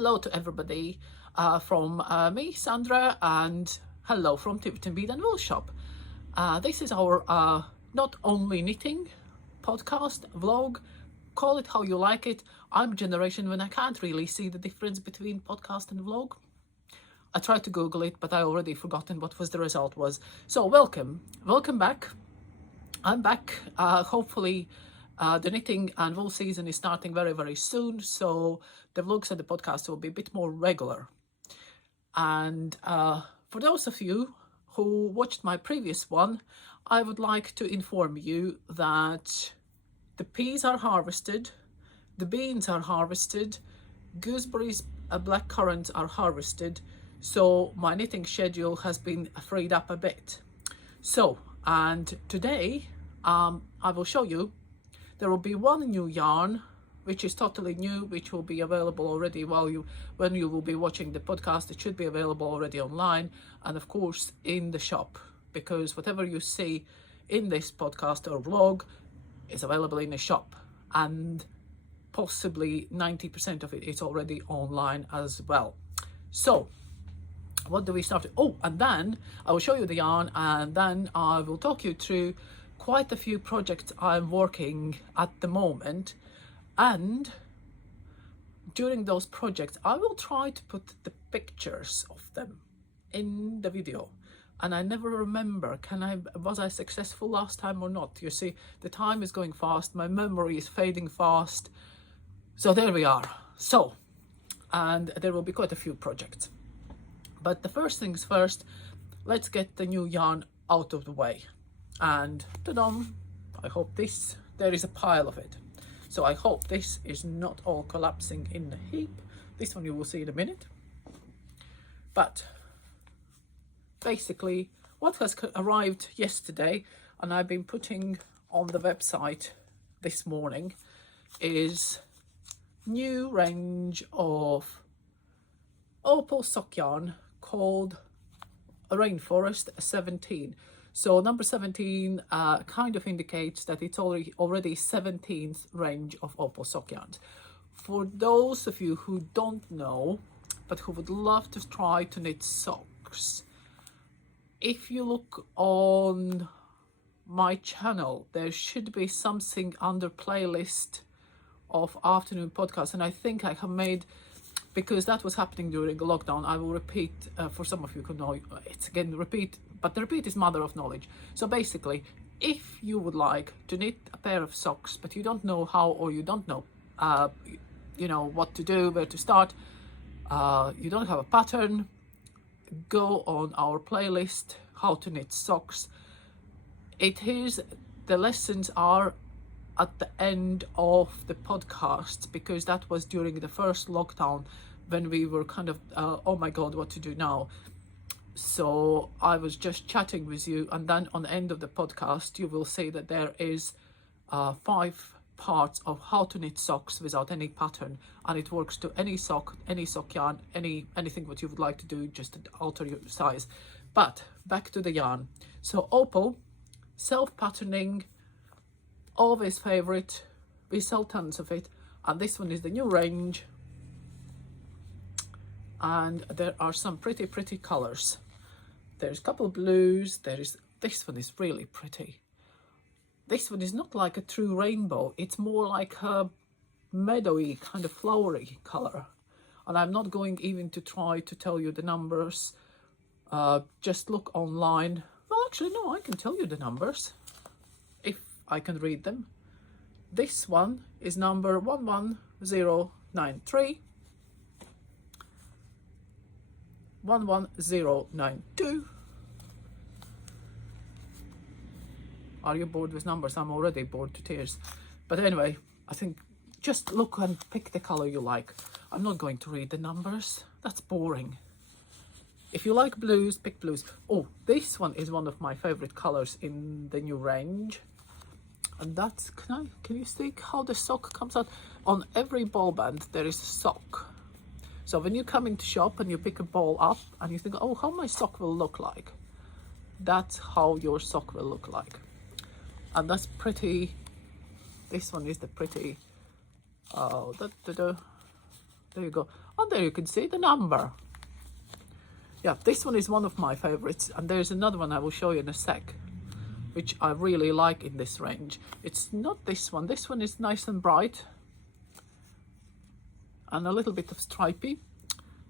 hello to everybody from me, Sandra, and hello from Tiverton Bead and Wool Shop. This is our not only knitting podcast, vlog, call it how you like it. I'm a generation when I can't really see the difference between podcast and vlog. I tried to Google it, but I already forgotten what was the result was. So welcome back. I'm back. Hopefully the knitting and wool season is starting very soon, so the vlogs and the podcast will be a bit more regular. And for those of you who watched my previous one, I would like to inform you that the peas are harvested, the beans are harvested, gooseberries, blackcurrants are harvested, so my knitting schedule has been freed up a bit. So, and today I will show you, there will be one new yarn which is totally new, which will be available already when you will be watching the podcast. It should be available already online and of course in the shop, because whatever you see in this podcast or vlog is available in the shop, and possibly 90% of it is already online as well. So what do we start with? Oh, and then I will show you the yarn, and then I will talk you through quite a few projects I'm working at the moment, and during those projects I will try to put the pictures of them in the video. And I never remember, was I successful last time or not? You see, the time is going fast, my memory is fading fast, so there we are. So, and there will be quite a few projects. But the first things first, let's get the new yarn out of the way. And ta-da! I hope there is a pile of it. So I hope this is not all collapsing in a heap. This one you will see in a minute. But basically what has arrived yesterday, and I've been putting on the website this morning, is new range of opal sock yarn called Rainforest 17. So number 17 kind of indicates that it's already 17th range of opal sock yarns. For those of you who don't know but who would love to try to knit socks, if you look on my channel, there should be something under playlist of afternoon podcast, and I think I have made, because that was happening during the lockdown, I will repeat for some of you who know, it's again repeat, but the repeat is mother of knowledge. So basically, if you would like to knit a pair of socks but you don't know how, or you don't know you know what to do, where to start, you don't have a pattern, go on our playlist how to knit socks. The lessons are at the end of the podcast, because that was during the first lockdown when we were kind of oh my god, what to do now. So I was just chatting with you, and then on the end of the podcast you will see that there is 5 parts of how to knit socks without any pattern, and it works to any sock yarn, anything what you would like to do, just to alter your size. But back to the yarn. So opal, self-patterning, always favorite. We sell tons of it, and this one is the new range, and there are some pretty colors. There's a couple of blues. This one is really pretty. This one is not like a true rainbow, it's more like a meadowy kind of flowery color, and I'm not going even to try to tell you the numbers. Just look online. Well, actually no, I can tell you the numbers if I can read them. This one is number 11093, 11092. Are you bored with numbers? I'm already bored to tears. But anyway, I think just look and pick the color you like. I'm not going to read the numbers, that's boring. If you like blues, pick blues. Oh, this one is one of my favorite colors in the new range. And that's, can you see how the sock comes out? On every ball band there is a sock. So when you come into shop and you pick a ball up and you think, oh, how my sock will look like, that's how your sock will look like. And that's pretty. This one is the pretty There you go. And there you can see the number. Yeah, this one is one of my favorites, and there's another one I will show you in a sec, which I really like in this range. It's not this one. This one is nice and bright and a little bit of stripy,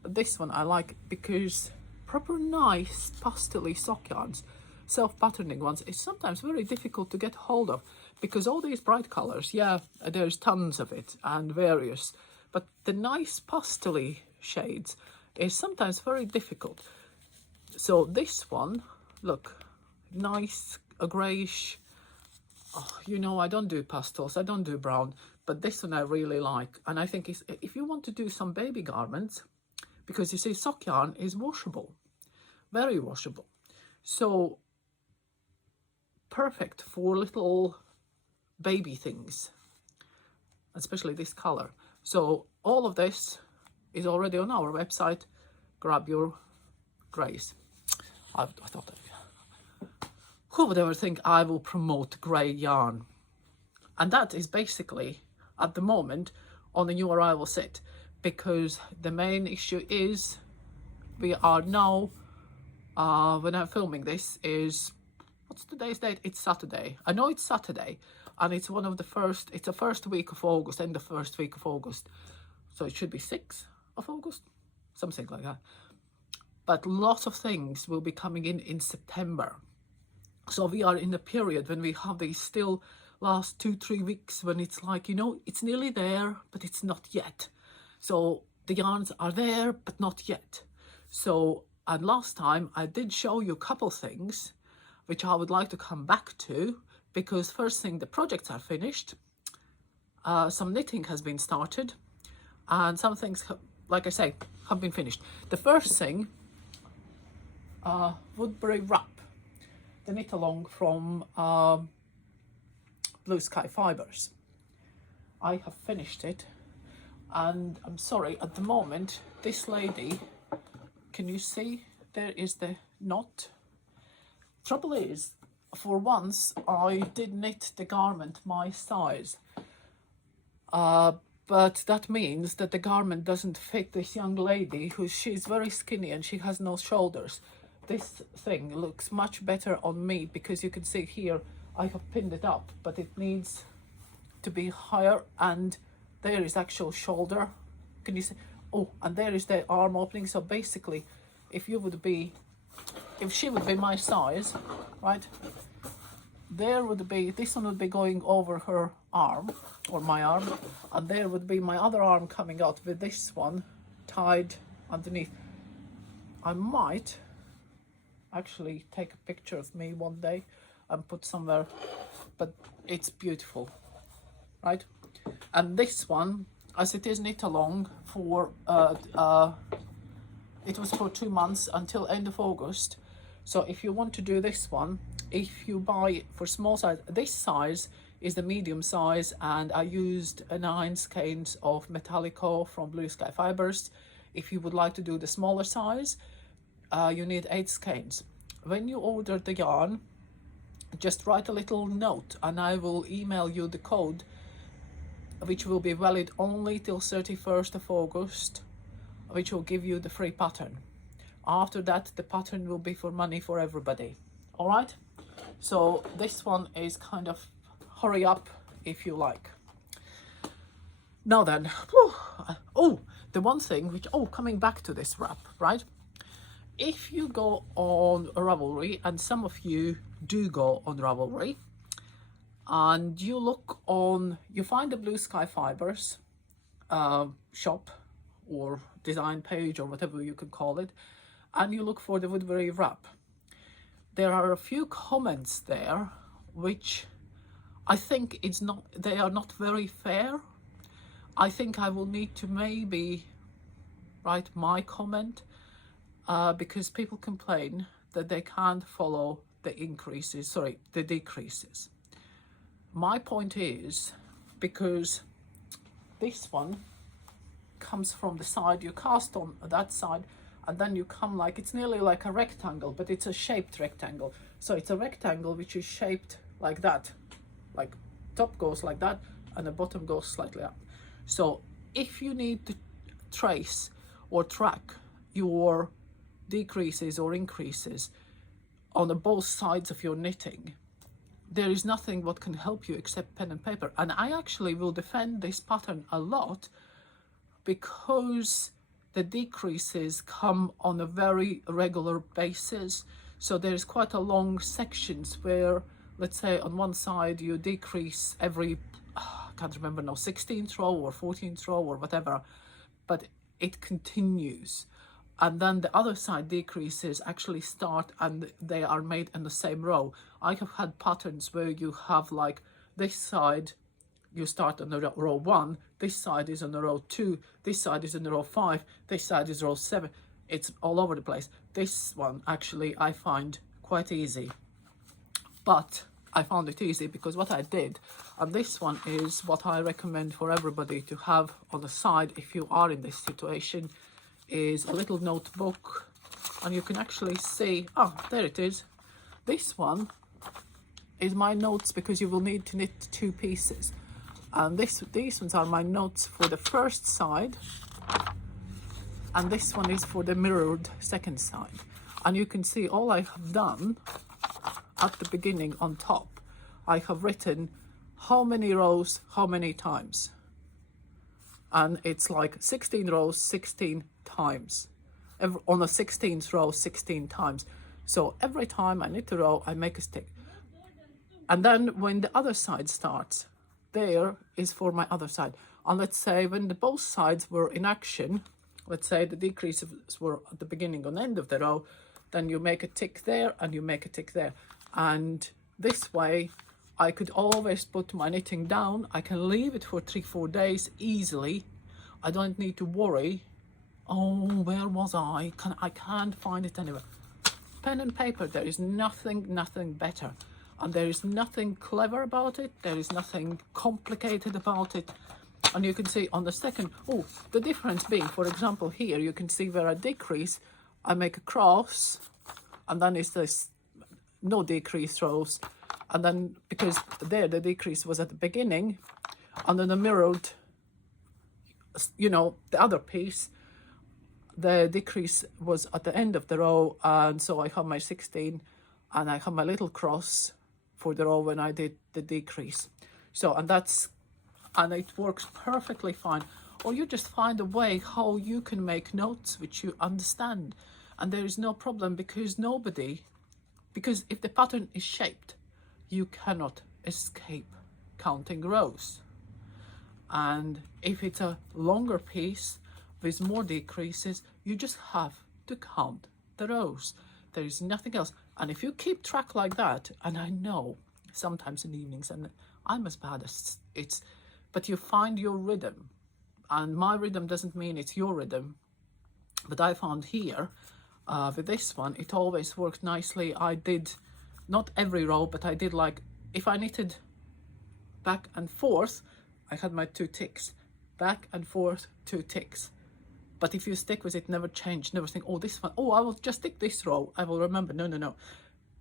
but this one I like because proper nice pastel-y sock yarns, self-patterning ones, is sometimes very difficult to get hold of, because all these bright colors, yeah, there's tons of it and various, but the nice pastel-y shades is sometimes very difficult. So this one, look, nice, a greyish, oh, you know, I don't do pastels, I don't do brown, but this one I really like. And I think if you want to do some baby garments, because you see sock yarn is washable, very washable, so perfect for little baby things, especially this color. So all of this is already on our website. Grab your greys. I thought that, who would ever think I will promote grey yarn? And that is basically at the moment on the new arrival set, because the main issue is we are now, when I'm filming this, is, what's today's date? It's Saturday. I know it's Saturday, and it's one of the first, it's the first week of August, and the first week of August. So it should be 6th of August, something like that. But lots of things will be coming in September. So we are in a period when we have these still last 2-3 weeks when it's like, you know, it's nearly there, but it's not yet. So the yarns are there, but not yet. So, and last time I did show you a couple things which I would like to come back to, because first thing, the projects are finished. Some knitting has been started, and some things, like I say, have been finished. The first thing, Woodbury wrap, the knit along from Blue Sky Fibers. I have finished it, and I'm sorry, at the moment, this lady, can you see, there is the knot. Trouble is, for once, I did knit the garment my size, but that means that the garment doesn't fit this young lady, she's very skinny and she has no shoulders. This thing looks much better on me, because you can see here I have pinned it up, but it needs to be higher, and there is actual shoulder. Can you see? Oh, and there is the arm opening. So basically, if she would be my size, right, there would be, this one would be going over her arm, or my arm, and there would be my other arm coming out with this one tied underneath. I might actually take a picture of me one day and put somewhere, but it's beautiful, right? And this one, as it is knit along for it was for 2 months until end of August. So if you want to do this one, if you buy for small size, this size is the medium size, and I used 9 skeins of Metallico from Blue Sky Fibers. If you would like to do the smaller size, you need 8 skeins. When you order the yarn, just write a little note and I will email you the code, which will be valid only till 31st of August, which will give you the free pattern. After that, the pattern will be for money for everybody. All right? So this one is kind of hurry up if you like. Now then, oh, the one thing which, coming back to this wrap, right? If you go on Ravelry, and some of you do go on Ravelry, and you look on, you find the Blue Sky Fibers shop or design page or whatever you could call it, and you look for the Woodbury wrap. There are a few comments there which I think they are not very fair. I think I will need to maybe write my comment, because people complain that they can't follow the decreases. My point is, because this one comes from the side, you cast on that side, and then you come like, it's nearly like a rectangle, but it's a shaped rectangle. So it's a rectangle which is shaped like that, like top goes like that and the bottom goes slightly up. So if you need trace or track your decreases or increases on both sides of your knitting, there is nothing what can help you except pen and paper. And I actually will defend this pattern a lot because the decreases come on a very regular basis. So there's quite a long sections where, let's say on one side you decrease every, I can't remember now, 16th row or 14th row or whatever, but it continues. And then the other side decreases actually start and they are made in the same row. I have had patterns where you have like this side, you start on the row 1, this side is on the row 2, this side is on the row 5, this side is row 7. It's all over the place. This one actually I find quite easy. But I found it easy because what I did, and this one is what I recommend for everybody to have on the side if you are in this situation, is a little notebook. And you can actually see, oh, there it is. This one is my notes because you will need to knit 2 pieces. And these ones are my notes for the first side. And this one is for the mirrored second side. And you can see all I have done at the beginning on top, I have written how many rows, how many times. And it's like 16 rows, 16 times. On a 16th row, 16 times. So every time I knit a row, I make a stick. And then when the other side starts, there is for my other side. And let's say when both sides were in action, let's say the decreases were at the beginning and end of the row, then you make a tick there and you make a tick there. And this way I could always put my knitting down. I can leave it for 3-4 days easily. I don't need to worry, oh, where was I can't find it anywhere. Pen and paper, there is nothing better, and there is nothing clever about it, there is nothing complicated about it. And you can see on the second, oh, the difference being, for example, here you can see where I decrease, I make a cross, and then it's this no decrease rows, and then because there the decrease was at the beginning, and then the mirrored, you know, the other piece, the decrease was at the end of the row, and so I have my 16 and I have my little cross for the row when I did the decrease. So and it works perfectly fine. Or you just find a way how you can make notes which you understand, and there is no problem, because if the pattern is shaped, you cannot escape counting rows. And if it's a longer piece with more decreases, you just have to count the rows. There is nothing else. And if you keep track like that, and I know sometimes in the evenings, and I'm as bad as it's, but you find your rhythm. And my rhythm doesn't mean it's your rhythm, but I found here with this one, it always worked nicely. I did not every row, but I did, like, if I knitted back and forth, I had my 2 ticks, back and forth, 2 ticks. But if you stick with it, never change, never think, oh, this one, oh, I will just tick this row, I will remember. No.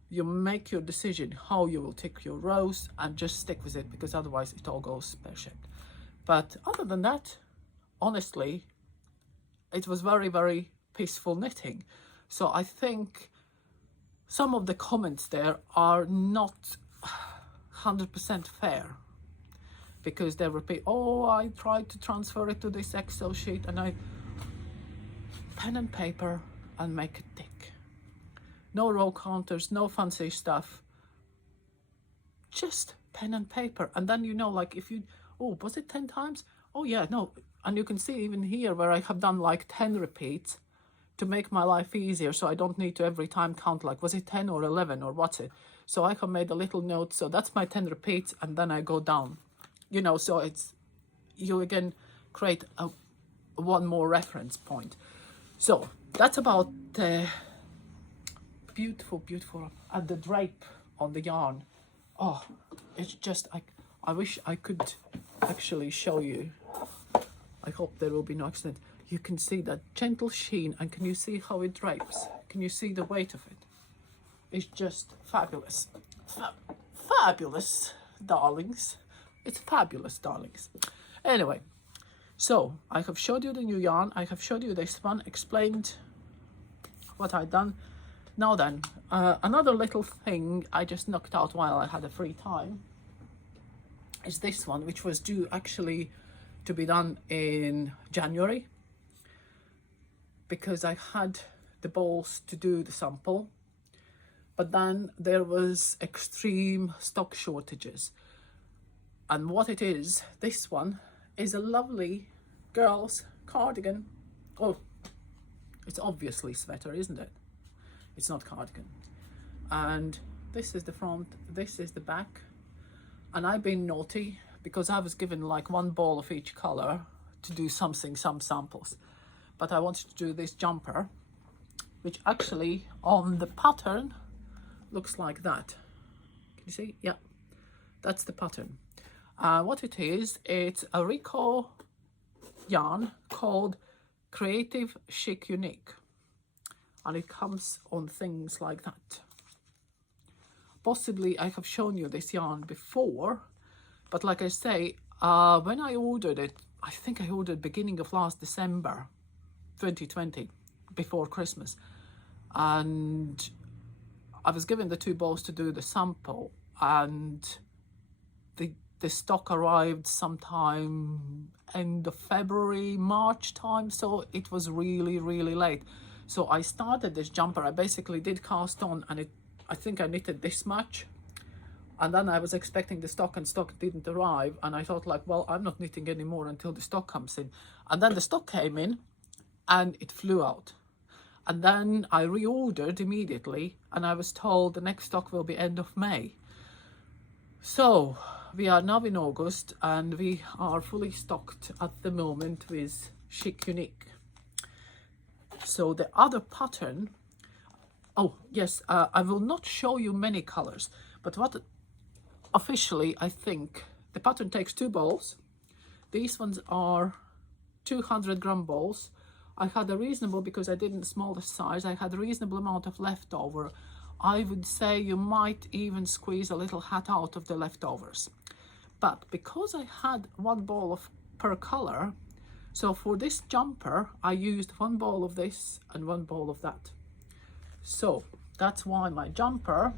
You make your decision how you will tick your rows and just stick with it, because otherwise it all goes pear-shaped. But other than that, honestly, it was very, very peaceful knitting. So I think some of the comments there are not 100% fair, because they repeat, oh, I tried to transfer it to this Excel sheet, and I pen and paper and make a tick. No row counters, no fancy stuff, just pen and paper. And then, you know, like if you, oh, was it 10 times? Oh yeah, no. And you can see even here where I have done like 10 repeats to make my life easier, so I don't need to every time count, like, was it 10 or 11 or what's it? So I have made a little note, so that's my 10 repeats, and then I go down, you know, so it's, you again create one more reference point. So that's about the beautiful, and the drape on the yarn. Oh, it's just, I wish I could actually show you. I hope there will be no accident. You can see that gentle sheen, and can you see how it drapes? Can you see the weight of it? It's just fabulous. Fabulous, darlings. It's fabulous, darlings. Anyway, So I have showed you the new yarn, I have showed you this one, explained what I've done. Now then, another little thing I just knocked out while I had a free time is this one, which was due actually to be done in January, because I had the balls to do the sample, but then there was extreme stock shortages. And what it is, this one is a lovely girl's cardigan. Oh, it's obviously sweater, isn't it? It's not cardigan. And this is the front, this is the back. And I've been naughty because I was given like one ball of each color to do some samples. But I wanted to do this jumper, which actually on the pattern looks like that. Can you see? Yeah, that's the pattern. What it is, it's a Rico yarn called Creative Chic Unique. And it comes on things like that. Possibly I have shown you this yarn before, but like I say, when I ordered it, I think I ordered beginning of last December 2020, before Christmas, and I was given the 2 balls to do the sample, and the stock arrived sometime end of February, March time, so it was really late. So I started this jumper. I basically did cast on, and I think I knitted this much, and then I was expecting the stock, and stock didn't arrive, and I thought like, well, I'm not knitting anymore until the stock comes in. And then the stock came in and it flew out, and then I reordered immediately, and I was told the next stock will be end of May. So we are now in August, and we are fully stocked at the moment with Chic Unique. So the other pattern, oh yes, I will not show you many colors, but what officially I think the pattern takes 2 balls. These ones are 200-gram balls. I had a reasonable, because I didn't small the size, I had a reasonable amount of leftover. I would say you might even squeeze a little hat out of the leftovers. But because I had 1 ball of per color, so for this jumper I used 1 ball of this and 1 ball of that. So that's why my jumper,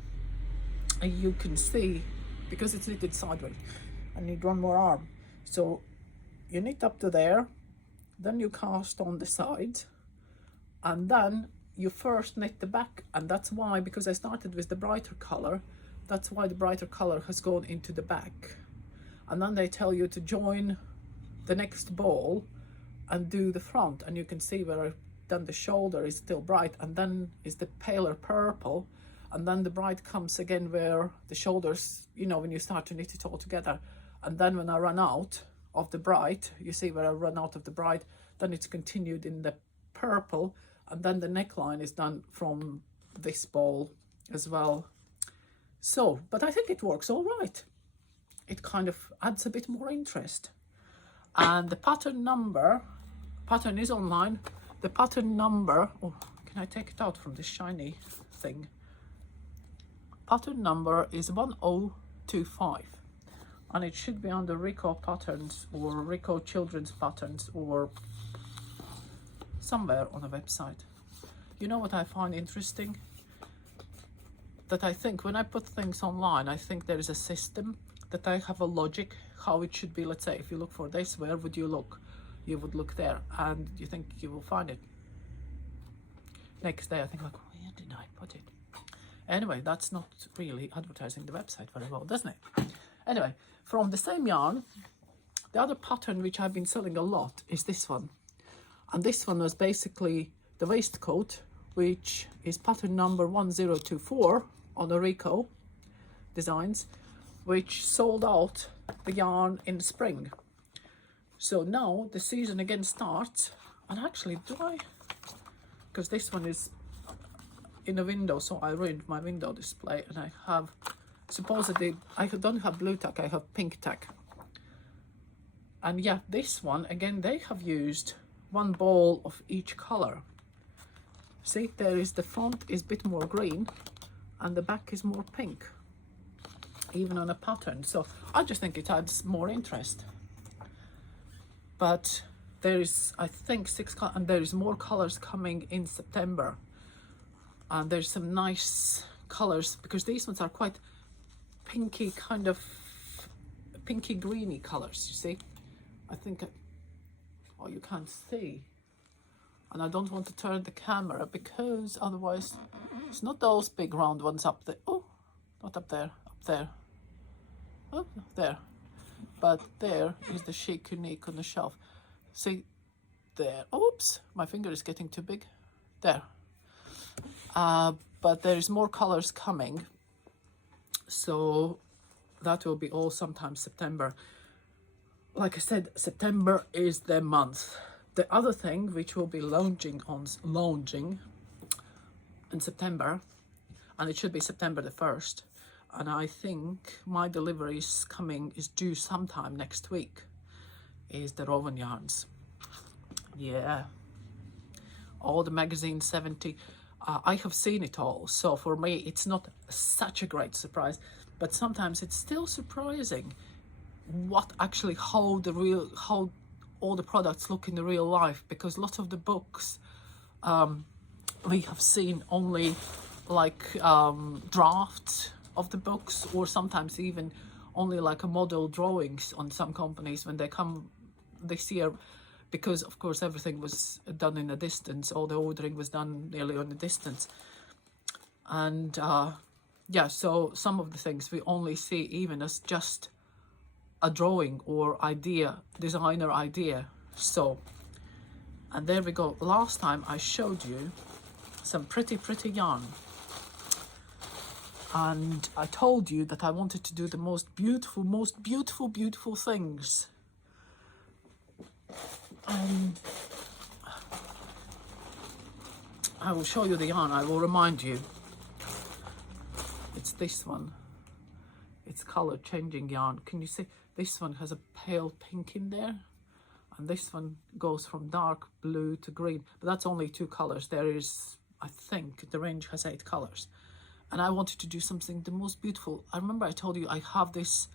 you can see, because it's knitted sideways, I need 1 more arm. So you knit up to there, then you cast on the sides, and then you first knit the back. And that's why, because I started with the brighter color, that's why the brighter color has gone into the back. And then they tell you to join the next ball and do the front, and you can see where then the shoulder is still bright, and then is the paler purple, and then the bright comes again where the shoulders, you know, when you start to knit it all together. And then when I run out of the bright, you see where I run out of the bright, then it's continued in the purple, and then the neckline is done from this ball as well. So, but I think it works all right. It kind of adds a bit more interest. And the pattern is online. The pattern number, oh, can I take it out from this shiny thing? Pattern number is 1025, and it should be under Rico patterns or Rico children's patterns or somewhere on a website. You know what I find interesting? That I think when I put things online, I think there is a system, that I have a logic how it should be. Let's say if you look for this, where would you look? You would look there, and you think you will find it. Next day I think like, where did I put it? Anyway, that's not really advertising the website very well, doesn't it? Anyway, from the same yarn, the other pattern which I've been selling a lot is this one. And this one was basically the waistcoat, which is pattern number 1024 on the Rico designs, which sold out the yarn in spring. So now the season again starts, and actually because this one is in a window, so I ruined my window display, and I have, supposedly, I don't have blue tack, I have pink tack. And yeah, this one, again, they have used 1 ball of each color. See, there is, the front is a bit more green, and the back is more pink, even on a pattern. So I just think it adds more interest. But there is, I think, 6 colors, and there is more colors coming in September. And there's some nice colors, because these ones are quite pinky, kind of pinky greeny colors, you see. I think, oh, you can't see, and I don't want to turn the camera because otherwise it's not those big round ones up there. Oh, not up there, up there. Oh, there. But there is the Chic Unique on the shelf. See, there. Oops, my finger is getting too big. There. But there is more colors coming, so that will be all sometime September. Like I said, September is the month. The other thing which will be launching in September, and it should be September the 1st, and I think my delivery is due sometime next week, is the Rowan yarns. Yeah, all the magazine 70. I have seen it all, so for me it's not such a great surprise, but sometimes it's still surprising what actually how all the products look in the real life, because lots of the books we have seen only like drafts of the books, or sometimes even only like a model drawings on some companies when they come this year, because of course everything was done in a distance, all the ordering was done nearly on a distance. And yeah, so some of the things we only see even as just a drawing or idea, designer idea. So, and there we go. Last time I showed you some pretty yarn, and I told you that I wanted to do the most beautiful things. And I will show you the yarn. I will remind you. It's this one. It's color changing yarn. Can you see? This one has a pale pink in there, and this one goes from dark blue to green, but that's only 2 colors. There is, I think the range has 8 colors, and I wanted to do something the most beautiful. I remember I told you I have this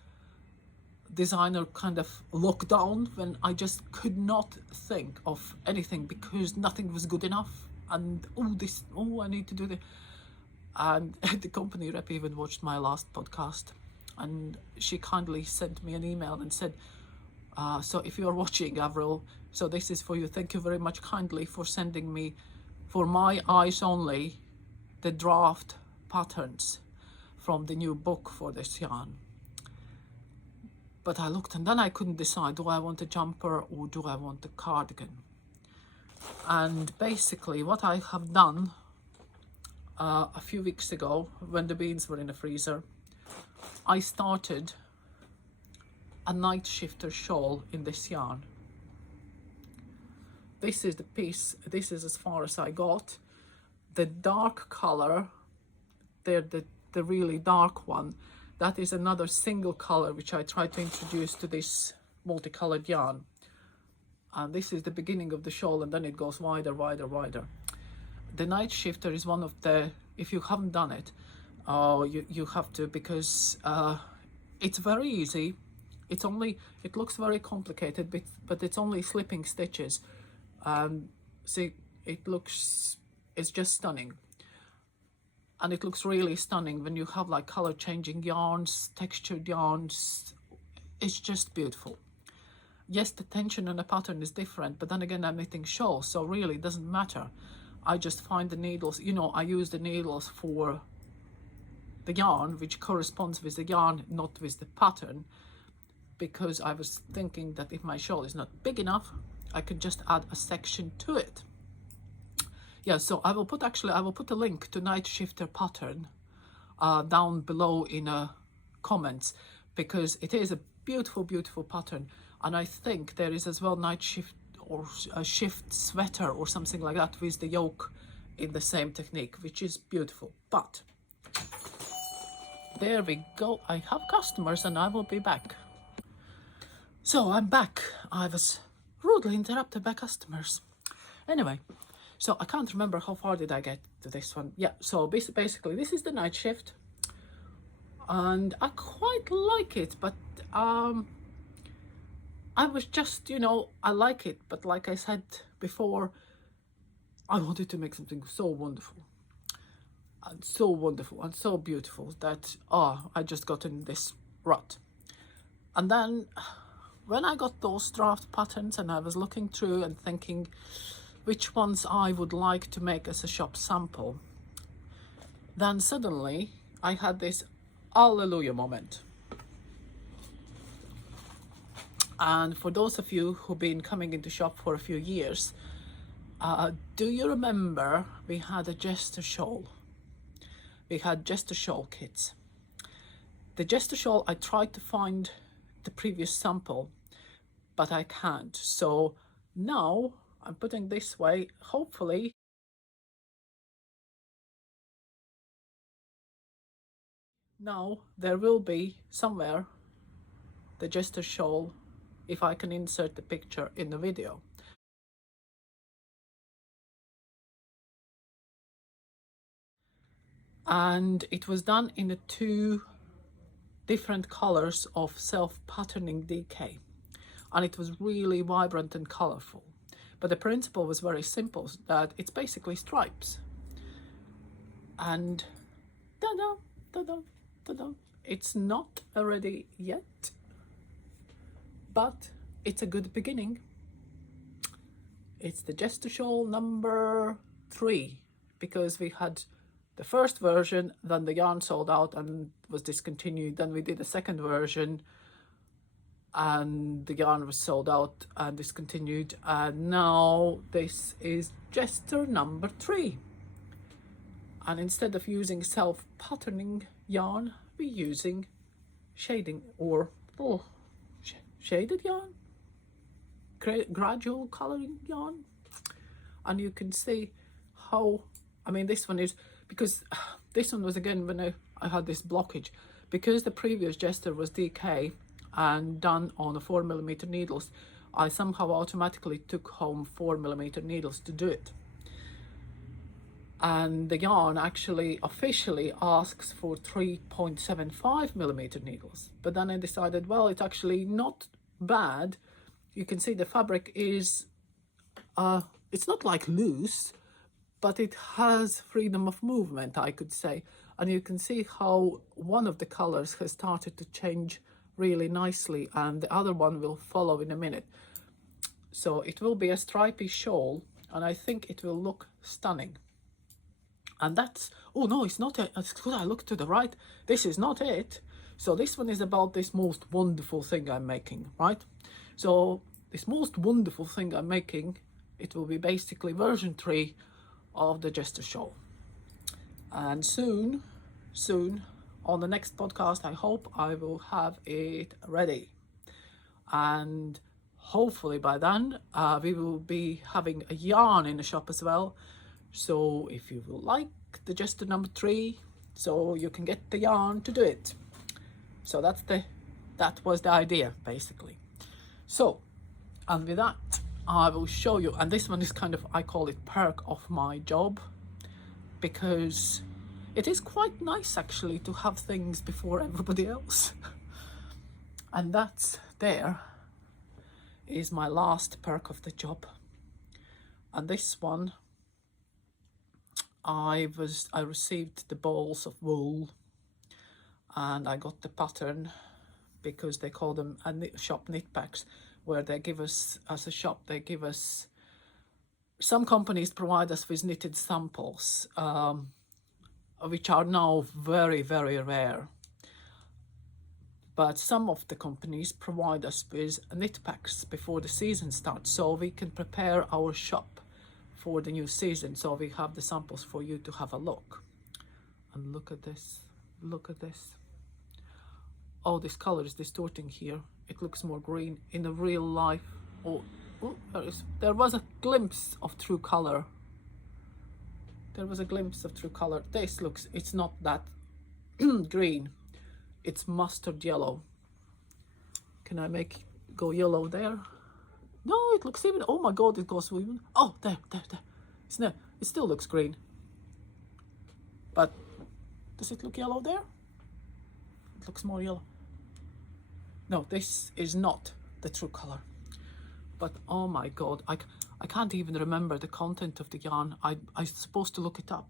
designer kind of lockdown when I just could not think of anything because nothing was good enough, and I need to do this. And the company rep even watched my last podcast, and she kindly sent me an email and said, so if you're watching, Avril, so this is for you. Thank you very much kindly for sending me, for my eyes only, the draft patterns from the new book for this yarn. But I looked and then I couldn't decide, do I want a jumper or do I want a cardigan? And basically what I have done a few weeks ago, when the beans were in the freezer, I started a night shifter shawl in this yarn. This is the piece, this is as far as I got. The dark color, the really dark one, that is another single color which I tried to introduce to this multicolored yarn. And this is the beginning of the shawl, and then it goes wider. The night shifter is one of the, if you haven't done it, you have to, because it's very easy. It looks very complicated, but it's only slipping stitches. See, it's just stunning. And it looks really stunning when you have like color changing yarns, textured yarns. It's just beautiful. Yes, the tension and the pattern is different, but then again, I'm knitting shawls, so really it doesn't matter. I just find the needles, I use the needles for the yarn, which corresponds with the yarn, not with the pattern, because I was thinking that if my shawl is not big enough, I could just add a section to it. Yeah, so I will put a link to night shifter pattern down below in comments, because it is a beautiful pattern. And I think there is as well night shift or a shift sweater or something like that with the yoke in the same technique, which is beautiful. But there we go. I have customers and I will be back. So I'm back. I was rudely interrupted by customers. Anyway, so I can't remember how far did I get to this one. Yeah, so basically this is the night shift, and I quite like it, but I was just, you know, I like it, but like I said before, I wanted to make something so wonderful and so wonderful and so beautiful that, oh, I just got in this rut. And then when I got those draft patterns and I was looking through and thinking which ones I would like to make as a shop sample, then suddenly I had this hallelujah moment. And for those of you who've been coming into shop for a few years, do you remember we had a jester shawl? We had jester shawl kits. The jester shawl, I tried to find the previous sample, but I can't. So now I'm putting this way, hopefully now there will be somewhere the jester shawl, if I can insert the picture in the video. And it was done in the 2 different colors of self-patterning DK, and it was really vibrant and colorful. But the principle was very simple, that it's basically stripes. And ta-da, ta-da, ta-da. It's not ready yet, but it's a good beginning. It's the jester shawl number 3, because we had the first version, then the yarn sold out and was discontinued. Then we did a second version and the yarn was sold out and discontinued. And now this is jester number 3. And instead of using self-patterning yarn, we're using shading or shaded yarn, gradual coloring yarn. And you can see how, I mean, this one is, because this one was again when I had this blockage, because the previous jester was DK and done on a 4mm needles. I somehow automatically took home 4mm needles to do it, and the yarn actually officially asks for 3.75mm needles. But then I decided, well, it's actually not bad. You can see the fabric is it's not like loose, but it has freedom of movement, I could say. And you can see how one of the colors has started to change really nicely, and the other one will follow in a minute. So it will be a stripy shawl, and I think it will look stunning. And that's, oh no, it's not it. Could I look to the right? This is not it. So this one is about this most wonderful thing I'm making, right? So this most wonderful thing I'm making, it will be basically version 3 of the jester shawl. And soon on the next podcast, I hope I will have it ready, and hopefully by then we will be having a yarn in the shop as well. So if you will like the jester number 3, so you can get the yarn to do it. So that was the idea basically. So, and with that I will show you, and this one is kind of, I call it perk of my job, because it is quite nice actually to have things before everybody else. And that's, there is my last perk of the job. And this one, I received the balls of wool, and I got the pattern, because they call them shop knit packs, where they give us, as a shop, they give us, some companies provide us with knitted samples, which are now very, very rare. But some of the companies provide us with knit packs before the season starts, so we can prepare our shop for the new season. So we have the samples for you to have a look. And look at this, look at this. Oh, this color is distorting here. It looks more green in the real life. Oh, there was a glimpse of true color. There was a glimpse of true color. This looks, it's not that green. It's mustard yellow. Can I make go yellow there? No, it looks even, oh my god, it goes even, oh, there. It's no, it still looks green. But does it look yellow there? It looks more yellow. No, this is not the true color. But oh my god, I can't even remember the content of the yarn. I'm supposed to look it up,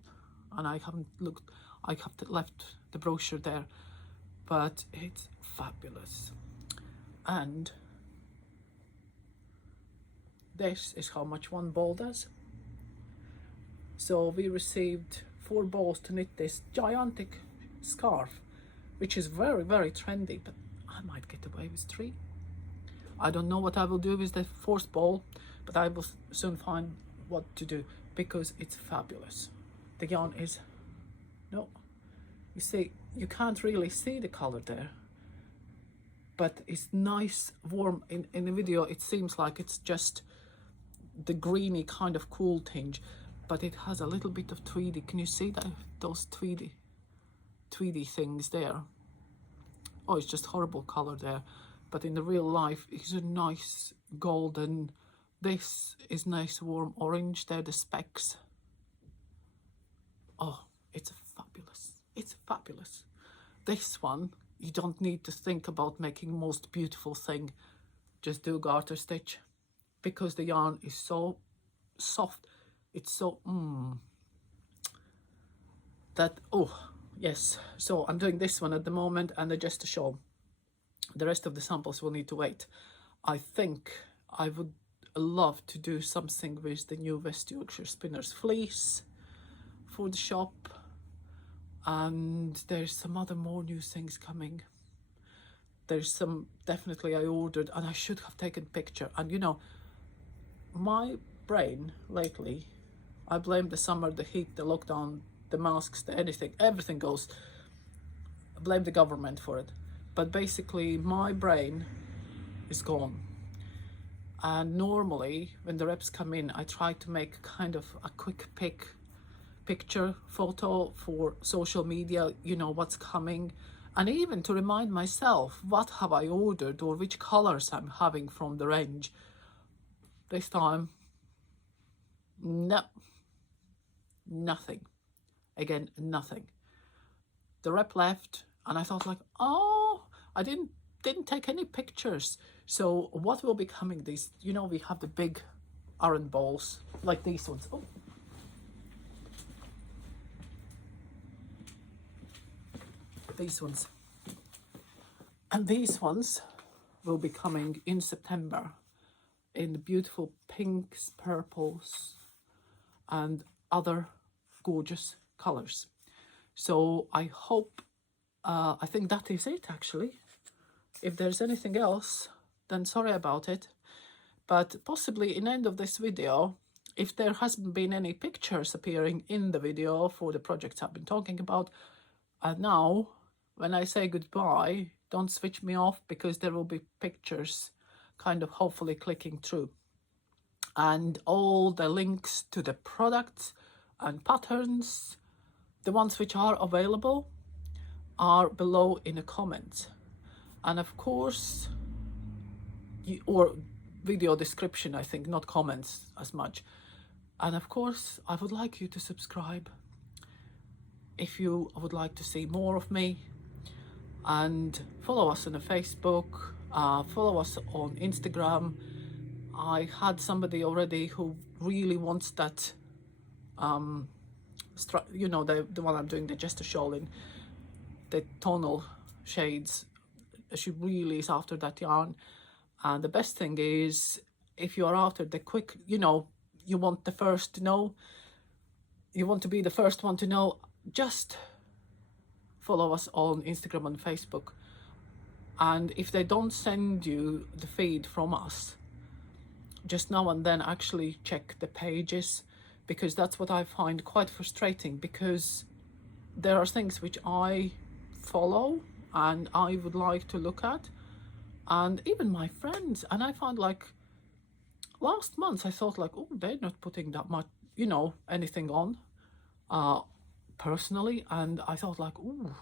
and I haven't looked. I have left the brochure there, but it's fabulous. And this is how much one ball does. So we received 4 balls to knit this gigantic scarf, which is very, very trendy, but I might get away with 3. I don't know what I will do with the 4th ball, but I will soon find what to do, because it's fabulous. The yarn is, no, you see, you can't really see the color there, but it's nice, warm. In the video it seems like it's just the greeny kind of cool tinge, but it has a little bit of tweedy. Can you see that, those tweedy things there? Oh, it's just horrible color there. But in the real life, it's a nice golden. This is nice warm orange. They're the specks. Oh, it's fabulous. It's fabulous. This one, you don't need to think about making most beautiful thing. Just do garter stitch, because the yarn is so soft. It's so that, oh yes. So I'm doing this one at the moment, and just to show. The rest of the samples will need to wait. I think I would love to do something with the new West Yorkshire Spinners fleece for the shop, and there's some other more new things coming. There's some definitely I ordered, and I should have taken picture. And you know, my brain lately, I blame the summer, the heat, the lockdown, the masks, the anything, everything goes. I blame the government for it. But basically my brain is gone. And normally when the reps come in, I try to make kind of a quick picture photo for social media, you know, what's coming, and even to remind myself what have I ordered or which colors I'm having from the range. This time, no, nothing. Again, nothing. The rep left, and I thought like, oh, I didn't take any pictures. So what will be coming? These, you know, we have the big iron balls like these ones. Oh, these ones, and these ones will be coming in September in the beautiful pinks, purples, and other gorgeous colors. So I hope, I think that is it actually. If there's anything else, then sorry about it. But possibly in the end of this video, if there hasn't been any pictures appearing in the video for the projects I've been talking about, and now when I say goodbye, don't switch me off, because there will be pictures kind of hopefully clicking through. And all the links to the products and patterns, the ones which are available, are below in the comments. And of course, or video description, I think, not comments as much. And of course, I would like you to subscribe if you would like to see more of me, and follow us on the Facebook, follow us on Instagram. I had somebody already who really wants that, you know, the one I'm doing the Jester shawl in, the tonal shades. She really is after that yarn. And the best thing is, if you are after the quick, you know, you want the first to know, you want to be the first one to know, just follow us on Instagram and Facebook. And if they don't send you the feed from us, just now and then actually check the pages, because that's what I find quite frustrating, because there are things which I follow and I would like to look at, and even my friends, and I found like last month I thought like, oh, they're not putting that much, you know, anything on personally, and I thought like, oh,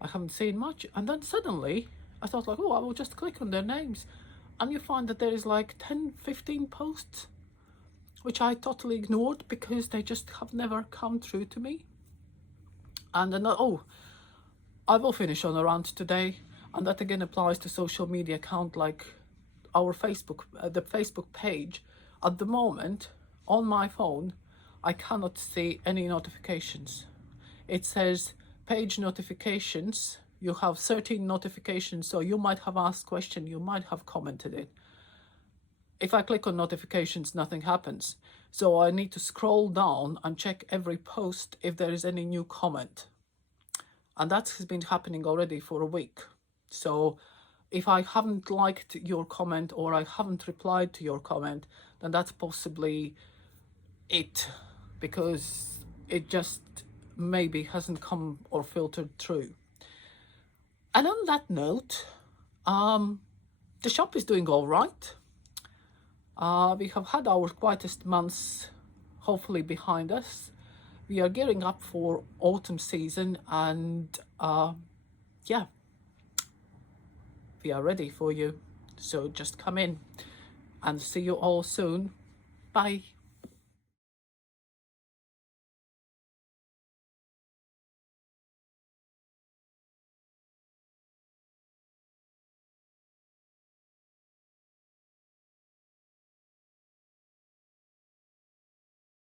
I haven't seen much. And then suddenly I thought like, oh, I will just click on their names, and you find that there is like 10-15 posts which I totally ignored because they just have never come through to me. And then, oh, I will finish on a rant today, and that again applies to social media account like our Facebook, the Facebook page, at the moment on my phone, I cannot see any notifications. It says page notifications. You have 13 notifications, so you might have asked question, you might have commented it. If I click on notifications, nothing happens. So I need to scroll down and check every post if there is any new comment. And that has been happening already for a week. So if I haven't liked your comment or I haven't replied to your comment, then that's possibly it, because it just maybe hasn't come or filtered through. And on that note, the shop is doing all right. We have had our quietest months hopefully behind us. We are gearing up for autumn season, and yeah, we are ready for you. So just come in, and see you all soon. Bye.